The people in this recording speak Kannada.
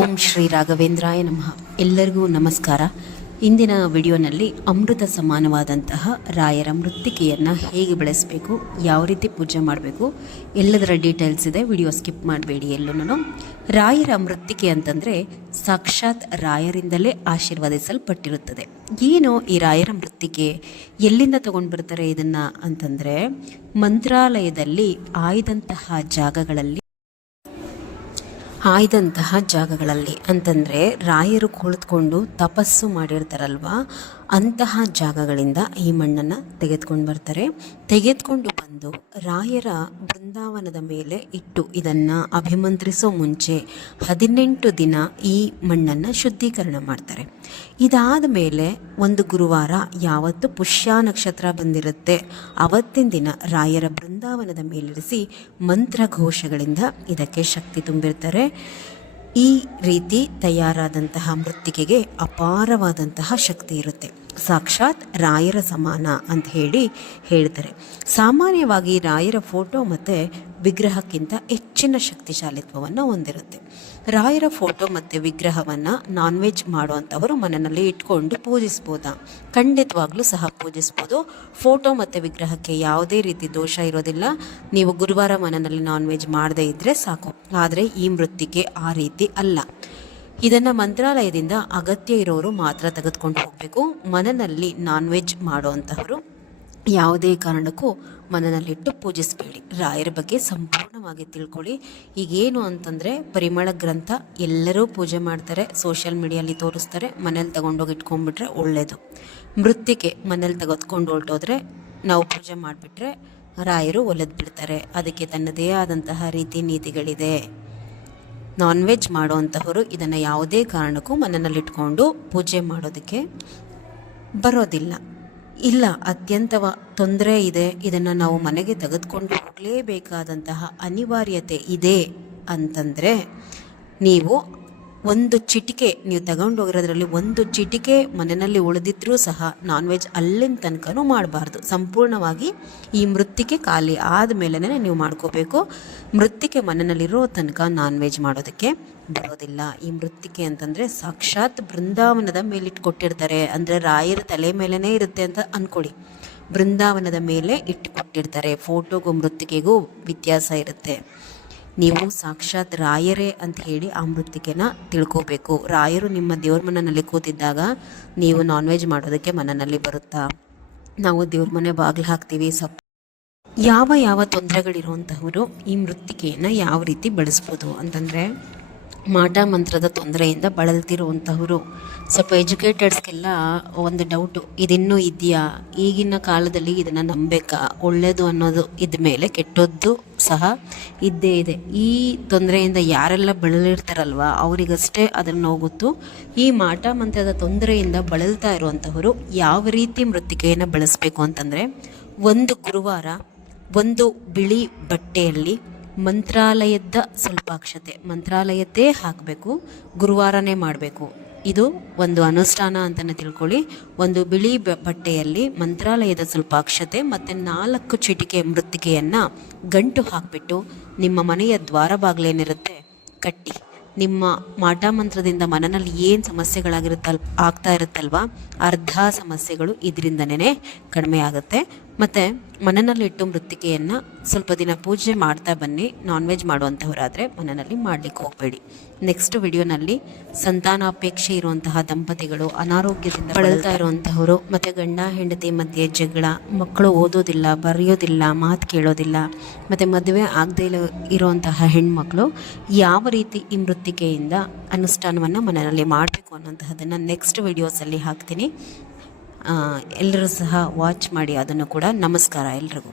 ಓಂ ಶ್ರೀ ರಾಘವೇಂದ್ರಾಯ ನಮಃ. ಎಲ್ಲರಿಗೂ ನಮಸ್ಕಾರ. ಇಂದಿನ ವಿಡಿಯೋನಲ್ಲಿ ಅಮೃತ ಸಮಾನವಾದಂತಹ ರಾಯರ ಮೃತ್ತಿಕೆಯನ್ನು ಹೇಗೆ ಬೆಳೆಸಬೇಕು, ಯಾವ ರೀತಿ ಪೂಜೆ ಮಾಡಬೇಕು, ಎಲ್ಲದರ ಡೀಟೇಲ್ಸ್ ಇದೆ. ವಿಡಿಯೋ ಸ್ಕಿಪ್ ಮಾಡಬೇಡಿ ಎಲ್ಲೂ. ರಾಯರ ಮೃತ್ತಿಕೆ ಅಂತಂದರೆ ಸಾಕ್ಷಾತ್ ರಾಯರಿಂದಲೇ ಆಶೀರ್ವದಿಸಲ್ಪಟ್ಟಿರುತ್ತದೆ. ಏನು ಈ ರಾಯರ ಮೃತ್ತಿಕೆ, ಎಲ್ಲಿಂದ ತಗೊಂಡು ಬರ್ತಾರೆ ಇದನ್ನು ಅಂತಂದರೆ, ಮಂತ್ರಾಲಯದಲ್ಲಿ ಆಯ್ದಂತಹ ಜಾಗಗಳಲ್ಲಿ ಅಂತಂದರೆ ರಾಯರು ಕುಳಿತುಕೊಂಡು ತಪಸ್ಸು ಮಾಡಿರ್ತಾರಲ್ವ, ಅಂತಹ ಜಾಗಗಳಿಂದ ಈ ಮಣ್ಣನ್ನು ತೆಗೆದುಕೊಂಡು ಬಂದು ರಾಯರ ಬೃಂದಾವನದ ಮೇಲೆ ಇಟ್ಟು ಇದನ್ನು ಅಭಿಮಂತ್ರಿಸೋ ಮುಂಚೆ 18 ದಿನ ಈ ಮಣ್ಣನ್ನು ಶುದ್ಧೀಕರಣ ಮಾಡ್ತಾರೆ. ಇದಾದ ಮೇಲೆ ಒಂದು ಗುರುವಾರ ಯಾವತ್ತು ಪುಷ್ಯ ನಕ್ಷತ್ರ ಬಂದಿರುತ್ತೆ ಅವತ್ತಿನ ದಿನ ರಾಯರ ಬೃಂದಾವನದ ಮೇಲಿರಿಸಿ ಮಂತ್ರಘೋಷಗಳಿಂದ ಇದಕ್ಕೆ ಶಕ್ತಿ ತುಂಬಿರ್ತಾರೆ. ಈ ರೀತಿ ತಯಾರಾದಂತಹ ಮೃತ್ತಿಕೆಗೆ ಅಪಾರವಾದಂತಹ ಶಕ್ತಿ ಇರುತ್ತೆ. ಸಾಕ್ಷಾತ್ ರಾಯರ ಸಮಾನ ಅಂತ ಹೇಳ್ತಾರೆ. ಸಾಮಾನ್ಯವಾಗಿ ರಾಯರ ಫೋಟೋ ಮತ್ತು ವಿಗ್ರಹಕ್ಕಿಂತ ಹೆಚ್ಚಿನ ಶಕ್ತಿಶಾಲಿತ್ವವನ್ನು ಹೊಂದಿರುತ್ತೆ. ರಾಯರ ಫೋಟೋ ಮತ್ತು ವಿಗ್ರಹವನ್ನು ನಾನ್ ವೆಜ್ ಮಾಡುವಂಥವರು ಮನೆಯಲ್ಲಿ ಇಟ್ಕೊಂಡು ಪೂಜಿಸ್ಬೋದಾ? ಖಂಡಿತವಾಗ್ಲೂ ಸಹ ಪೂಜಿಸ್ಬೋದು. ಫೋಟೋ ಮತ್ತು ವಿಗ್ರಹಕ್ಕೆ ಯಾವುದೇ ರೀತಿ ದೋಷ ಇರೋದಿಲ್ಲ. ನೀವು ಗುರುವಾರ ಮನೆಯಲ್ಲಿ ನಾನ್ ವೆಜ್ ಮಾಡದೇ ಇದ್ದರೆ ಸಾಕು. ಆದರೆ ಈ ಮೃತ್ತಿಕೆ ಆ ರೀತಿ ಅಲ್ಲ. ಇದನ್ನು ಮಂತ್ರಾಲಯದಿಂದ ಅಗತ್ಯ ಇರೋರು ಮಾತ್ರ ತೆಗೆದುಕೊಂಡು ಹೋಗಬೇಕು. ಮನೆಯಲ್ಲಿ ನಾನ್ ವೆಜ್ ಮಾಡುವಂತಹವರು ಯಾವುದೇ ಕಾರಣಕ್ಕೂ ಮನೆಯಲ್ಲಿಟ್ಟು ಪೂಜಿಸಬೇಡಿ. ರಾಯರ ಬಗ್ಗೆ ಸಂಪೂರ್ಣವಾಗಿ ತಿಳ್ಕೊಳ್ಳಿ. ಈಗೇನು ಅಂತಂದರೆ, ಪರಿಮಳ ಗ್ರಂಥ ಎಲ್ಲರೂ ಪೂಜೆ ಮಾಡ್ತಾರೆ, ಸೋಷಿಯಲ್ ಮೀಡಿಯಲ್ಲಿ ತೋರಿಸ್ತಾರೆ. ಮನೇಲಿ ತಗೊಂಡೋಗಿ ಇಟ್ಕೊಂಡ್ಬಿಟ್ರೆ ಒಳ್ಳೆಯದು. ಮೃತ್ತಿಕೆ ಮನೇಲಿ ತೆಗೆದುಕೊಂಡು ಹೊರಟೋದ್ರೆ, ನಾವು ಪೂಜೆ ಮಾಡಿಬಿಟ್ರೆ ರಾಯರು ಒಲೆದು ಬಿಡ್ತಾರೆ. ಅದಕ್ಕೆ ತನ್ನದೇ ಆದಂತಹ ರೀತಿ ನೀತಿಗಳಿದೆ. ನಾನ್ ವೆಜ್ ಮಾಡುವಂತಹವರು ಇದನ್ನು ಯಾವುದೇ ಕಾರಣಕ್ಕೂ ಮನೆಯಲ್ಲಿಟ್ಕೊಂಡು ಪೂಜೆ ಮಾಡೋದಕ್ಕೆ ಬರೋದಿಲ್ಲ. ಇಲ್ಲ, ಅತ್ಯಂತ ತೊಂದರೆ ಇದೆ, ಇದನ್ನು ನಾವು ಮನೆಗೆ ತೆಗೆದುಕೊಂಡು ಹೋಗಲೇಬೇಕಾದಂತಹ ಅನಿವಾರ್ಯತೆ ಇದೆ ಅಂತಂದರೆ, ನೀವು ಒಂದು ಚಿಟಿಕೆ ನೀವು ತಗೊಂಡೋಗಿರೋದ್ರಲ್ಲಿ ಒಂದು ಚಿಟಿಕೆ ಮನೆಯಲ್ಲಿ ಉಳಿದಿದ್ರೂ ಸಹ ನಾನ್ ವೆಜ್ ಅಲ್ಲಿನ ತನಕನೂ ಮಾಡಬಾರ್ದು. ಸಂಪೂರ್ಣವಾಗಿ ಈ ಮೃತ್ತಿಕೆ ಖಾಲಿ ಆದಮೇಲೆ ನೀವು ಮಾಡ್ಕೋಬೇಕು. ಮೃತ್ತಿಕೆ ಮನೆಯಲ್ಲಿರೋ ತನಕ ನಾನ್ ವೆಜ್ ಮಾಡೋದಕ್ಕೆ ಬರೋದಿಲ್ಲ. ಈ ಮೃತ್ತಿಕೆ ಅಂತಂದರೆ ಸಾಕ್ಷಾತ್ ಬೃಂದಾವನದ ಮೇಲಿಟ್ಕೊಟ್ಟಿರ್ತಾರೆ. ಅಂದರೆ ರಾಯರ ತಲೆ ಮೇಲೇ ಇರುತ್ತೆ ಅಂತ ಅಂದ್ಕೊಳ್ಳಿ. ಬೃಂದಾವನದ ಮೇಲೆ ಇಟ್ಟುಕೊಟ್ಟಿರ್ತಾರೆ. ಫೋಟೋಗೂ ಮೃತ್ತಿಕೆಗೂ ವ್ಯತ್ಯಾಸ ಇರುತ್ತೆ. ನೀವು ಸಾಕ್ಷಾತ್ ರಾಯರೇ ಅಂತ ಹೇಳಿ ಆ ಮೃತ್ತಿಕೆನ ತಿಳ್ಕೋಬೇಕು. ರಾಯರು ನಿಮ್ಮ ದೇವ್ರ ಮನೆಯಲ್ಲಿ ಕೂತಿದ್ದಾಗ ನೀವು ನಾನ್ ವೆಜ್ ಮಾಡೋದಕ್ಕೆ ಮನೆಯಲ್ಲಿ ಬರುತ್ತಾ? ನಾವು ದೇವ್ರ ಮನೆ ಬಾಗಿಲು ಹಾಕ್ತೀವಿ. ಯಾವ ತೊಂದರೆಗಳಿರುವಂತಹವರು ಈ ಮೃತ್ತಿಕೆಯನ್ನು ಯಾವ ರೀತಿ ಬಳಸ್ಬೋದು ಅಂತಂದರೆ, ಮಾಟ ಮಂತ್ರದ ತೊಂದರೆಯಿಂದ ಬಳಲ್ತಿರುವಂತಹವರು, ಸ್ವಲ್ಪ ಎಜುಕೇಟೆಡ್ಸ್ಗೆಲ್ಲ ಒಂದು ಡೌಟು, ಇದಿನ್ನೂ ಇದೆಯಾ, ಈಗಿನ ಕಾಲದಲ್ಲಿ ಇದನ್ನು ನಂಬೇಕಾ, ಒಳ್ಳೆಯದು ಅನ್ನೋದು ಇದ್ದ ಮೇಲೆ ಕೆಟ್ಟದ್ದು ಸಹ ಇದ್ದೇ ಇದೆ. ಈ ತೊಂದರೆಯಿಂದ ಯಾರೆಲ್ಲ ಬಳಲಿರ್ತಾರಲ್ವ ಅವರಿಗಷ್ಟೇ ಅದನ್ನು ಹೋಗುತ್ತು. ಈ ಮಾಟ ಮಂತ್ರದ ತೊಂದರೆಯಿಂದ ಬಳಲ್ತಾ ಇರುವಂತಹವರು ಯಾವ ರೀತಿ ಮೃತ್ತಿಕೆಯನ್ನು ಬಳಸಬೇಕು ಅಂತಂದರೆ, ಒಂದು ಗುರುವಾರ ಒಂದು ಬಿಳಿ ಬಟ್ಟೆಯಲ್ಲಿ ಮಂತ್ರಾಲಯದ ಸ್ವಲ್ಪ ಅಕ್ಷತೆ, ಮಂತ್ರಾಲಯದ್ದೇ ಹಾಕಬೇಕು, ಗುರುವಾರನೇ ಮಾಡಬೇಕು. ಇದು ಒಂದು ಅನುಷ್ಠಾನ ಅಂತಲೇ ತಿಳ್ಕೊಳ್ಳಿ. ಒಂದು ಬಿಳಿ ಬಟ್ಟೆಯಲ್ಲಿ ಮಂತ್ರಾಲಯದ ಸ್ವಲ್ಪ ಅಕ್ಷತೆ ಮತ್ತು 4 ಚಿಟಿಕೆ ಮೃತ್ತಿಕೆಯನ್ನು ಗಂಟು ಹಾಕಿಬಿಟ್ಟು ನಿಮ್ಮ ಮನೆಯ ದ್ವಾರ ಬಾಗಿಲೇನಿರುತ್ತೆ ಕಟ್ಟಿ, ನಿಮ್ಮ ಮಾಟ ಮಂತ್ರದಿಂದ ಮನೆಯಲ್ಲಿ ಏನು ಆಗ್ತಾ ಇರುತ್ತಲ್ವ, ಅರ್ಧ ಸಮಸ್ಯೆಗಳು ಇದರಿಂದನೇ ಕಡಿಮೆ ಆಗುತ್ತೆ. ಮತ್ತು ಮನೆಯಲ್ಲಿಟ್ಟು ಮೃತ್ತಿಕೆಯನ್ನು ಸ್ವಲ್ಪ ದಿನ ಪೂಜೆ ಮಾಡ್ತಾ ಬನ್ನಿ. ನಾನ್ ವೆಜ್ ಮಾಡುವಂಥವರಾದರೆ ಮನೆಯಲ್ಲಿ ಮಾಡಲಿಕ್ಕೆ ಹೋಗಬೇಡಿ. ನೆಕ್ಸ್ಟ್ ವಿಡಿಯೋನಲ್ಲಿ ಸಂತಾನಾಪೇಕ್ಷೆ ಇರುವಂತಹ ದಂಪತಿಗಳು, ಅನಾರೋಗ್ಯದಿಂದ ಬಳಲ್ತಾ ಇರುವಂತಹವರು, ಮತ್ತು ಗಂಡ ಹೆಂಡತಿ ಮಧ್ಯೆ ಜಗಳ, ಮಕ್ಕಳು ಓದೋದಿಲ್ಲ, ಬರೆಯೋದಿಲ್ಲ, ಮಾತು ಕೇಳೋದಿಲ್ಲ, ಮತ್ತು ಮದುವೆ ಆಗದೇ ಇರುವಂತಹ ಹೆಣ್ಮಕ್ಳು ಯಾವ ರೀತಿ ಈ ಮೃತ್ತಿಕೆಯಿಂದ ಅನುಷ್ಠಾನವನ್ನು ಮನೆಯಲ್ಲಿ ಮಾಡಬೇಕು ಅನ್ನೋಂತಹದನ್ನು ನೆಕ್ಸ್ಟ್ ವಿಡಿಯೋಸಲ್ಲಿ ಹಾಕ್ತೀನಿ. ಎಲ್ಲರೂ ಸಹ ವಾಚ್ ಮಾಡಿ ಅದನ್ನು ಕೂಡ. ನಮಸ್ಕಾರ ಎಲ್ರಿಗೂ.